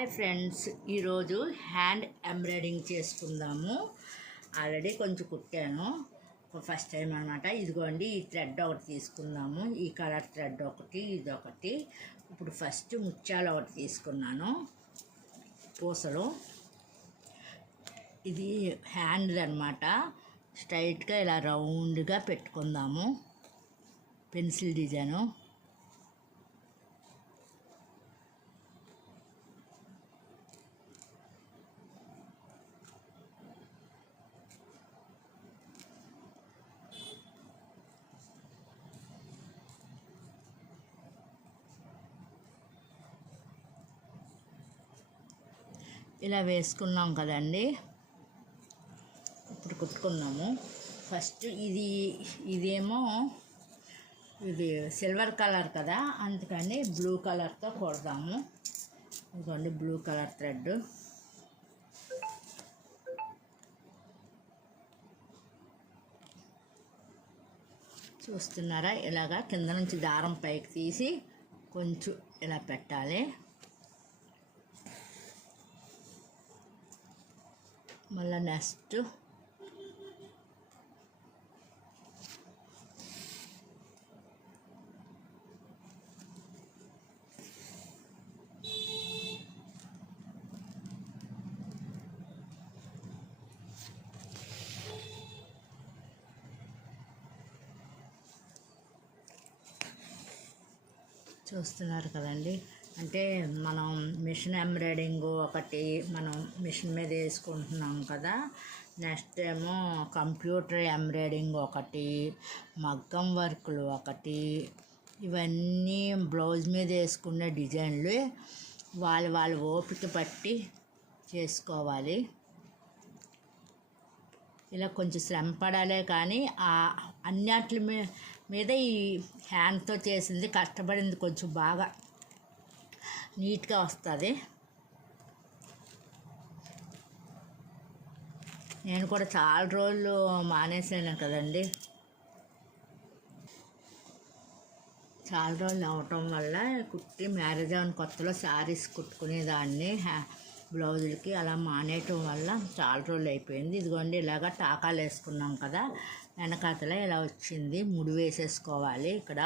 Hi friends, ఈరోజు hand embroidering చేసుకుందాము. Already కొంచెం కుట్టాను, ఫస్ట్ టైం అనమాట. ఇదిగోండి, ఈ థ్రెడ్ ఒకటి తీసుకుందాము. ఈ కలర్ థ్రెడ్ ఒకటి, ఇదొకటి. ఇప్పుడు ఫస్ట్ ముత్యాలు ఒకటి తీసుకున్నాను, పూసలు. ఇది హ్యాండ్ అనమాట. స్ట్రైట్గా ఇలా రౌండ్గా పెట్టుకుందాము. Pencil design. ఇలా వేసుకున్నాం కదండి. ఇప్పుడు కుట్టుకుందాము. ఫస్ట్ ఇదేమో ఇది సిల్వర్ కలర్ కదా, అందుకని బ్లూ కలర్తో కొడదాము. ఇదిగోండి, బ్లూ కలర్ థ్రెడ్. చూస్తున్నారా? ఇలాగా కింద నుంచి దారం పైకి తీసి కొంచెం ఇలా పెట్టాలి. మళ్ళీ నెక్స్ట్ చూస్తున్నారు కదండి. అంటే మనం మిషన్ ఎంబ్రాయిడింగ్ ఒకటి మనం మిషన్ మీద వేసుకుంటున్నాం కదా. నెక్స్ట్ ఏమో కంప్యూటర్ ఎంబ్రాయిడింగ్ ఒకటి, మగ్గం వర్కులు ఒకటి. ఇవన్నీ బ్లౌజ్ మీద వేసుకునే డిజైన్లు వాళ్ళ ఓపిక పట్టి చేసుకోవాలి. ఇలా కొంచెం శ్రమ పడాలే, కానీ అన్నిటి మీద ఈ హ్యాండ్తో చేసింది, కష్టపడింది కొంచెం బాగా నీట్గా వస్తుంది. నేను కూడా చాలా రోజులు మానేసాను కదండి. చాలా రోజులు అవటం వల్ల కుట్టి మ్యారేజ్ అయిన కొత్తలో శారీస్ కుట్టుకునేదాన్ని, బ్లౌజులకి అలా మానేయటం వల్ల చాలా రోజులు అయిపోయింది. ఇదిగోండి, ఇలాగ టాకాలు వేసుకున్నాం కదా, వెనకాతల ఇలా వచ్చింది. ముడి వేసేసుకోవాలి. ఇక్కడ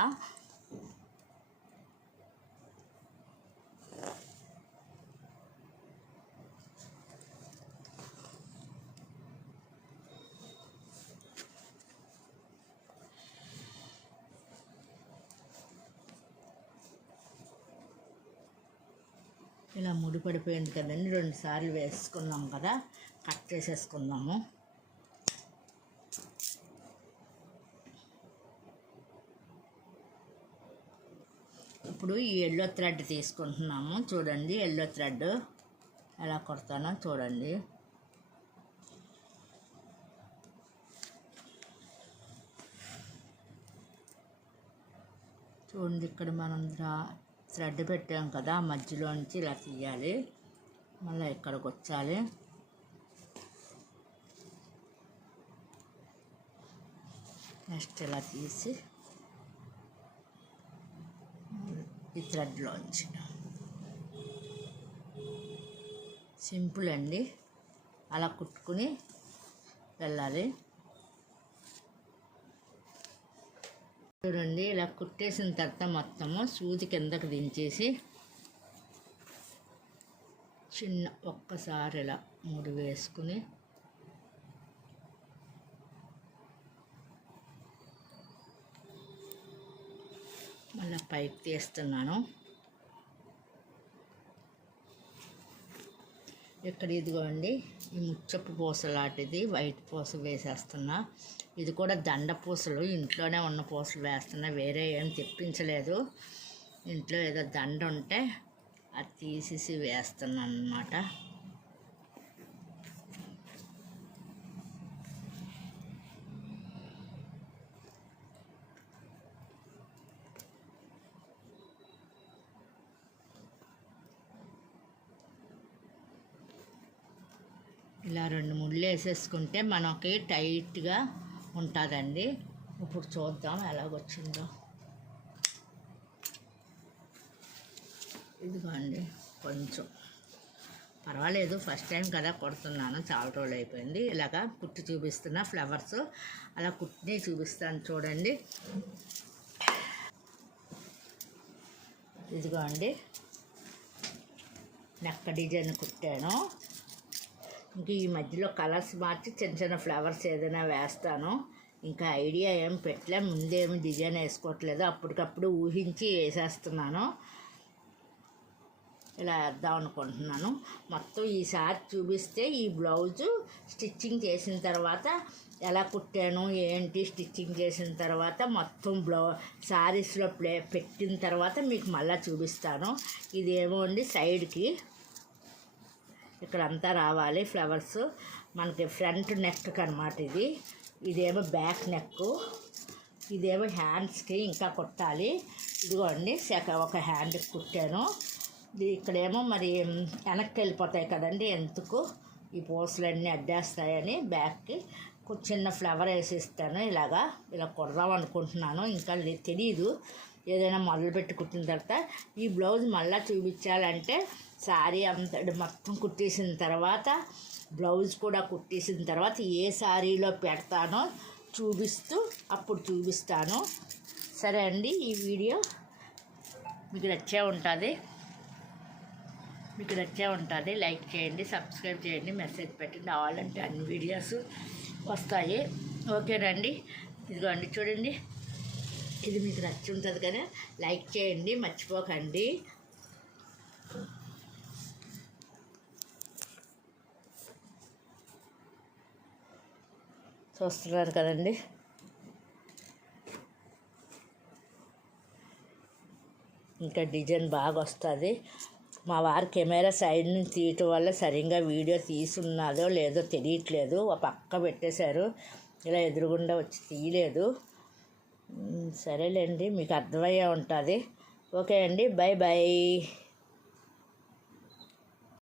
ఇలా ముడి పడిపోయింది కదండి. 2 సార్లు వేసుకున్నాం కదా, కట్ చేసేసుకుందాము. ఇప్పుడు ఈ ఎల్లో థ్రెడ్ తీసుకుంటున్నాము. చూడండి, ఎల్లో థ్రెడ్ ఎలా కొడతానో చూడండి. చూడండి, ఇక్కడ మనం థ్రెడ్ పెట్టాం కదా, మధ్యలో నుంచి ఇలా తీయాలి. మళ్ళీ ఇక్కడికి వచ్చాలి. నెక్స్ట్ ఇలా తీసి ఈ థ్రెడ్లోంచి సింపుల్ అండి, అలా కుట్టుకుని వెళ్ళాలి. చూడండి, ఇలా కుట్టేసిన తర్వాత మొత్తము సూది కిందకి దించేసి ఒక్కసారి ఇలా ముడి వేసుకుని మళ్ళీ పైకి తీస్తున్నాను. ఇక్కడ ఇదిగోండి, ఈ ముచ్చపు పూస లాంటిది వైట్ పూస వేసేస్తున్నా. ఇది కూడా దండ పూసలు, ఇంట్లోనే ఉన్న పూసలు వేస్తున్నా, వేరే ఏం తెప్పించలేదు. ఇంట్లో ఏదో దండ ఉంటే అది తీసేసి వేస్తున్నాను అన్నమాట. ఇలా 2 ముళ్ళు వేసేసుకుంటే మనకి టైట్గా ఉంటుందండి. ఇప్పుడు చూద్దాం ఎలాగొచ్చిందో. ఇదిగోండి, కొంచెం పర్వాలేదు, ఫస్ట్ టైం కదా కుడుతున్నాను, చాలా రోజులు అయిపోయింది. ఇలాగా కుట్టి చూపిస్తున్నా ఫ్లవర్స్, అలా కుట్టి చూపిస్తాను చూడండి. ఇదిగో అండి నెక్క డిజైన్ కుట్టాను. ఇంక ఈ మధ్యలో కలర్స్ మార్చి చిన్న చిన్న ఫ్లవర్స్ ఏదైనా వేస్తాను. ఇంకా ఐడియా ఏం పెట్టలే, ముందేమి డిజైన్ వేసుకోవట్లేదు, అప్పటికప్పుడు ఊహించి వేసేస్తున్నాను. ఇలా వేద్దాం అనుకుంటున్నాను. మొత్తం ఈసారి చూపిస్తే ఈ బ్లౌజు స్టిచ్చింగ్ చేసిన తర్వాత ఎలా కుట్టాను ఏంటి, స్టిచ్చింగ్ చేసిన తర్వాత మొత్తం శారీస్లో పెట్టిన తర్వాత మీకు మళ్ళీ చూపిస్తాను. ఇదేమో అండి సైడ్కి ఇక్కడంతా రావాలి ఫ్లవర్స్, మనకి ఫ్రంట్ నెక్ అనమాట ఇది. ఇదేమో బ్యాక్ నెక్, ఇదేమో హ్యాండ్స్కి ఇంకా కుట్టాలి. ఇదిగోండి ఒక హ్యాండ్కి కుట్టాను. ఇక్కడేమో మరి వెనక్కి వెళ్ళిపోతాయి కదండి, ఎందుకు ఈ పూసలన్నీ అడ్డేస్తాయని బ్యాక్కి చిన్న ఫ్లవర్ వేసిస్తాను. ఇలా కుడదాం అనుకుంటున్నాను, ఇంకా తెలీదు. ఏదైనా మొదలుపెట్టి కుట్టిన తర్వాత ఈ బ్లౌజ్ మళ్ళీ చూపించాలంటే శారీ అంతా మొత్తం కుట్టేసిన తర్వాత, బ్లౌజ్ కూడా కుట్టేసిన తర్వాత ఏ శారీలో పెడతానో అప్పుడు చూపిస్తాను. సరే అండి, ఈ వీడియో మీకు నచ్చే ఉంటుంది. లైక్ చేయండి, సబ్స్క్రైబ్ చేయండి, మెసేజ్ పెట్టండి. కావాలంటే అన్ని వీడియోస్ వస్తాయి. ఓకేనండి. ఇదిగోండి చూడండి, ఇది మీకు నచ్చి ఉంటుంది కదా, లైక్ చేయండి మర్చిపోకండి. చూస్తున్నారు కదండి, ఇంకా డిజైన్ బాగా వస్తుంది. మా వారి కెమెరా సైడ్ నుంచి తీయటం వల్ల సరిగ్గా వీడియో తీసున్నదో లేదో తెలియట్లేదు, ఒక పక్క పెట్టేశారు, ఇలా ఎదురుగుండా వచ్చి తీయలేదు. సరేలేండి, మీకు అర్థమయ్యే ఉంటుంది. ఓకే అండి, బాయ్ బాయ్.